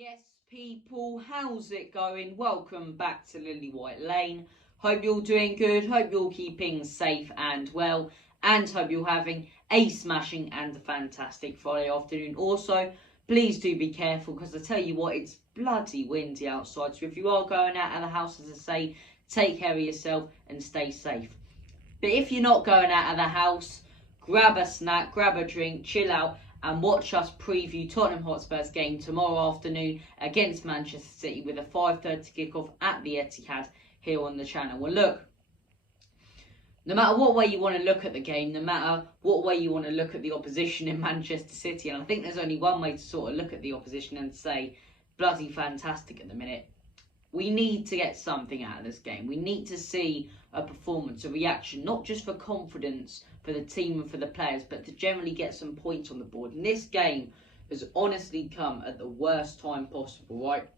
Yes, people, how's it going? Welcome back to Lily White Lane. Hope you're doing good, hope you're keeping safe and well, and hope you're having a smashing and a fantastic Friday afternoon. Also, please do be careful, because I tell you what, it's bloody windy outside, so if you are going out of the house, as I say, take care of yourself and stay safe. But if you're not going out of the house, grab a snack, grab a drink, chill out, and watch us preview Tottenham Hotspur's game tomorrow afternoon against Manchester City with a 5:30 kickoff at the Etihad here on the channel. Well, look, no matter what way you want to look at the game, no matter what way you want to look at the opposition in Manchester City, and I think there's only one way to sort of look at the opposition and say, bloody fantastic at the minute. We need to get something out of this game. We need to see a performance, a reaction, not just for confidence for the team and for the players, but to generally get some points on the board. And this game has honestly come at the worst time possible, right?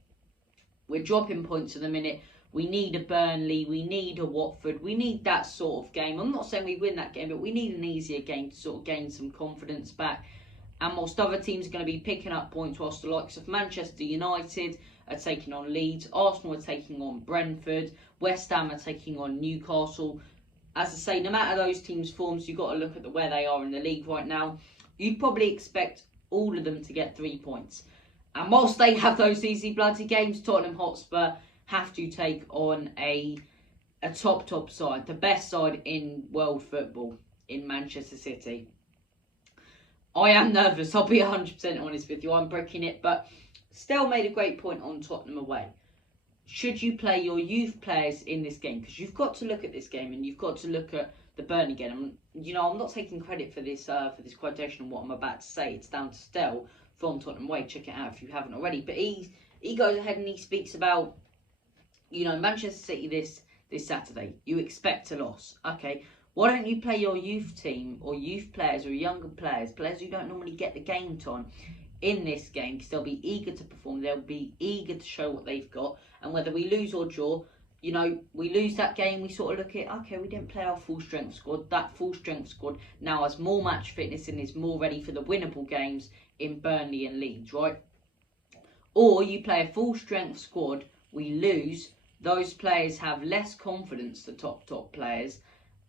We're dropping points at the minute. We need a Burnley, we need a Watford, we need that sort of game. I'm not saying we win that game, but we need an easier game to sort of gain some confidence back. And whilst other teams are going to be picking up points, whilst the likes of Manchester United are taking on Leeds, Arsenal are taking on Brentford, West Ham are taking on Newcastle. As I say, no matter those teams' forms, you've got to look at where they are in the league right now. You'd probably expect all of them to get 3 points. And whilst they have those easy bloody games, Tottenham Hotspur have to take on a top side, the best side in world football, in Manchester City. I am nervous, I'll be 100% honest with you, I'm breaking it, but Stell made a great point on Tottenham away. Should you play your youth players in this game? Because you've got to look at this game and you've got to look at the Burnley game. And, I'm not taking credit for this quotation and what I'm about to say. It's down to Stell from Tottenham Way. Check it out if you haven't already. But he goes ahead and he speaks about, Manchester City this Saturday. You expect a loss. Okay, why don't you play your youth team or youth players or younger players who don't normally get the game time in this game, because they'll be eager to perform, they'll be eager to show what they've got, and whether we lose or draw, we lose that game, we sort of look at, okay, we didn't play our full strength squad. That full strength squad now has more match fitness and is more ready for the winnable games in Burnley and Leeds, right? Or you play a full strength squad, we lose, those players have less confidence, the top players,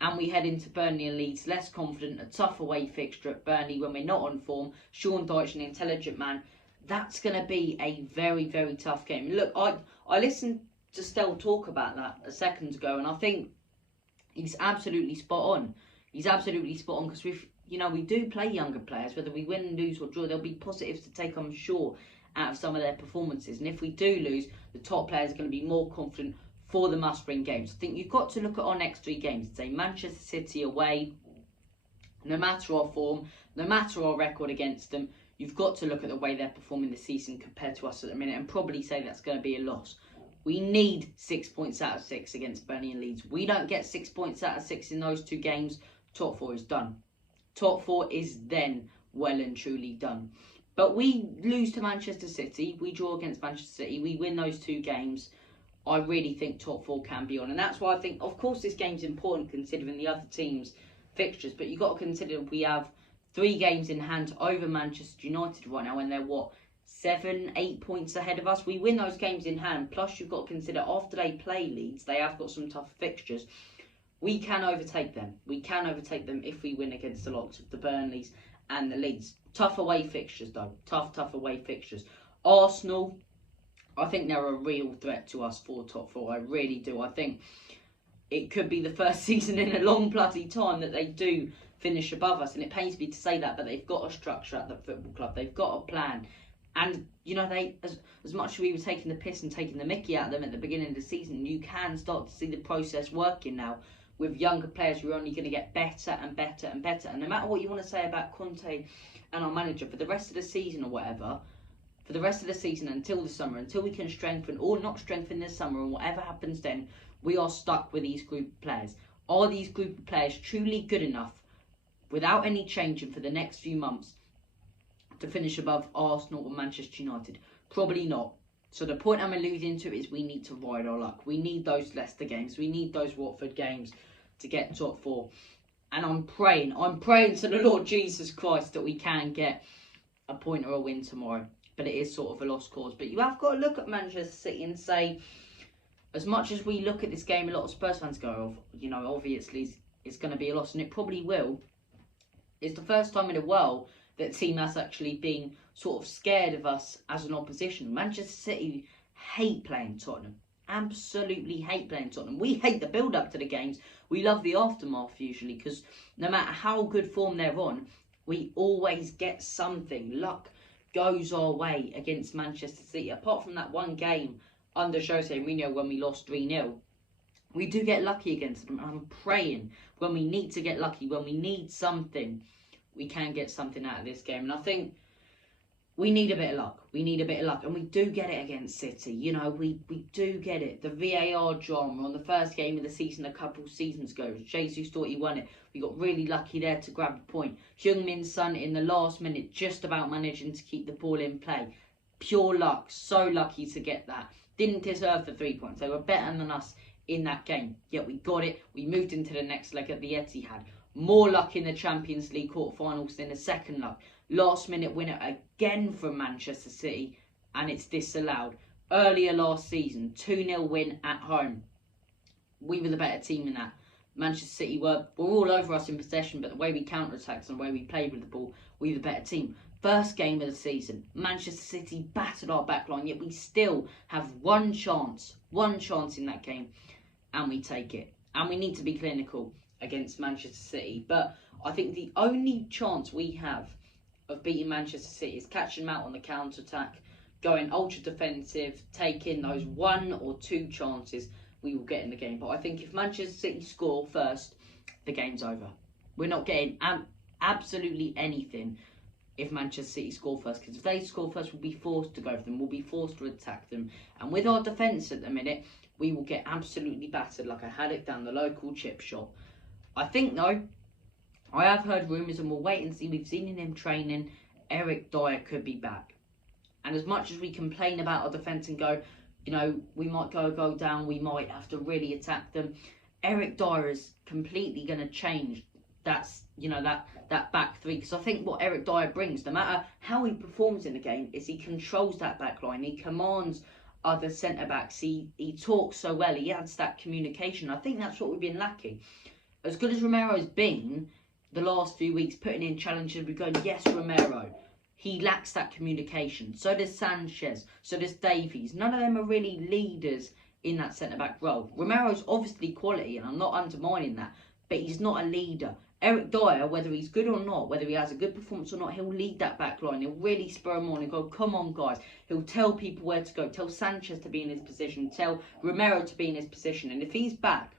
and we head into Burnley and Leeds less confident, a tough away fixture at Burnley when we're not on form. Sean Dyche, an intelligent man. That's going to be a very, very tough game. Look, I listened to Stell talk about that a second ago, and I think he's absolutely spot on. He's absolutely spot on, because we do play younger players, whether we win, lose or draw. There'll be positives to take, I'm sure, out of some of their performances. And if we do lose, the top players are going to be more confident for the must-win games. I think you've got to look at our next 3 games. Say Manchester City away, no matter our form, no matter our record against them, you've got to look at the way they're performing this season compared to us at the minute and probably say that's going to be a loss. We need 6 points out of 6 against Burnley and Leeds. We don't get 6 points out of 6 in those 2 games, top 4 is done. Top 4 is then well and truly done. But we lose to Manchester City, we draw against Manchester City, we win those 2 games, I really think top 4 can be on. And that's why I think, of course, this game's important considering the other teams' fixtures. But you've got to consider we have 3 games in hand over Manchester United right now, and they're, 7-8 points ahead of us. We win those games in hand. Plus, you've got to consider after they play Leeds, they have got some tough fixtures. We can overtake them. We can overtake them if we win against the likes of the Burnleys and the Leeds. Tough away fixtures, though. Tough away fixtures. Arsenal, I think they're a real threat to us for top 4. I really do. I think it could be the first season in a long bloody time that they do finish above us. And it pains me to say that, but they've got a structure at the football club. They've got a plan. And, they as much as we were taking the piss and taking the mickey out of them at the beginning of the season, you can start to see the process working now with younger players who are only going to get better and better and better. And no matter what you want to say about Conte and our manager, for the rest of the season or whatever, for the rest of the season until the summer, until we can strengthen or not strengthen this summer, and whatever happens then, we are stuck with these group of players. Are these group of players truly good enough, without any changing for the next few months, to finish above Arsenal or Manchester United? Probably not. So the point I'm alluding to is we need to ride our luck. We need those Leicester games. We need those Watford games to get top 4. And I'm praying to the Lord Jesus Christ that we can get a point or a win tomorrow. but it is sort of a lost cause. But you have got to look at Manchester City and say, as much as we look at this game, a lot of Spurs fans go, you know, obviously it's going to be a loss, and it probably will. It's the first time in a while that a team has actually been sort of scared of us as an opposition. Manchester City hate playing Tottenham. Absolutely hate playing Tottenham. We hate the build-up to the games. We love the aftermath usually, because no matter how good form they're on, we always get something. Luck goes our way against Manchester City. Apart from that one game under Jose Mourinho when we lost 3-0, we do get lucky against them. I'm praying when we need to get lucky, when we need something, we can get something out of this game. And I think we need a bit of luck. We need a bit of luck. And we do get it against City. You know, we do get it. The VAR drama on the first game of the season a couple seasons ago. Jesus thought he won it. We got really lucky there to grab the point. Heung-min Son in the last minute just about managing to keep the ball in play. Pure luck. So lucky to get that. Didn't deserve the 3 points. They were better than us in that game. Yet we got it. We moved into the next leg at the Etihad. More luck in the Champions League quarterfinals than the second luck. Last minute winner again from Manchester City, and it's disallowed. Earlier last season, 2-0 win at home. We were the better team in that. Manchester City were all over us in possession, but the way we counter-attacked and the way we played with the ball, we were the better team. First game of the season, Manchester City battered our backline, yet we still have one chance in that game, and we take it. And we need to be clinical against Manchester City. But I think the only chance we have of beating Manchester City is catching them out on the counter-attack, going ultra defensive, taking those 1 or 2 chances we will get in the game. But I think if Manchester City score first, the game's over. We're not getting absolutely anything if Manchester City score first, because if they score first, we'll be forced to go for them. We'll be forced to attack them. And with our defence at the minute, we will get absolutely battered like I had it down the local chip shop. I think, though, I have heard rumours, and we'll wait and see. We've seen in him training, Eric Dyer could be back. And as much as we complain about our defence and go, you know, we might go down, we might have to really attack them, Eric Dyer is completely going to change that back three. Because I think what Eric Dyer brings, no matter how he performs in the game, is he controls that back line. He commands other centre-backs. He talks so well. He adds that communication. I think that's what we've been lacking. As good as Romero's been the last few weeks, putting in challenges, we're going, yes, Romero. He lacks that communication. So does Sanchez. So does Davies. None of them are really leaders in that centre-back role. Romero's obviously quality, and I'm not undermining that, but he's not a leader. Eric Dyer, whether he's good or not, whether he has a good performance or not, he'll lead that back line. He'll really spur them on and go, come on, guys. He'll tell people where to go. Tell Sanchez to be in his position. Tell Romero to be in his position. And if he's back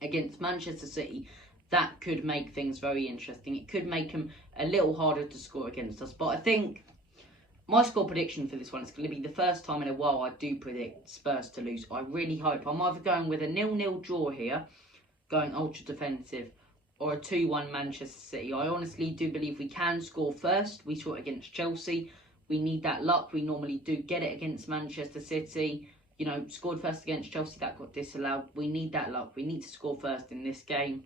against Manchester City, that could make things very interesting. It could make them a little harder to score against us. But I think my score prediction for this one is going to be the first time in a while I do predict Spurs to lose. I really hope. I'm either going with a 0-0 draw here, going ultra defensive, or a 2-1 Manchester City. I honestly do believe we can score first. We saw it against Chelsea. We need that luck. We normally do get it against Manchester City. You know, scored first against Chelsea, that got disallowed. We need that luck. We need to score first in this game.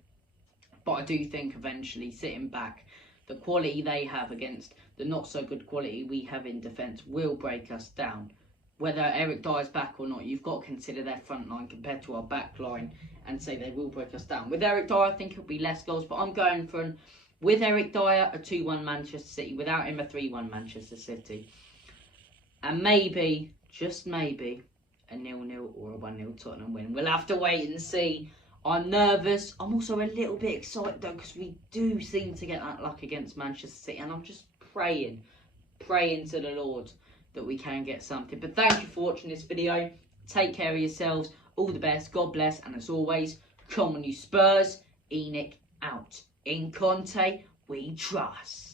But I do think eventually, sitting back, the quality they have against the not-so-good quality we have in defence will break us down. Whether Eric Dyer's back or not, you've got to consider their front line compared to our back line and say they will break us down. With Eric Dyer, I think it'll be less goals, but I'm going for, with Eric Dyer, a 2-1 Manchester City. Without him, a 3-1 Manchester City. And maybe, just maybe, a 0-0 or a 1-0 Tottenham win. We'll have to wait and see. I'm nervous. I'm also a little bit excited though, because we do seem to get that luck against Manchester City, and I'm just praying to the Lord that we can get something. But thank you for watching this video. Take care of yourselves. All the best. God bless. And as always, come on you Spurs. Enoch out. In Conte, we trust.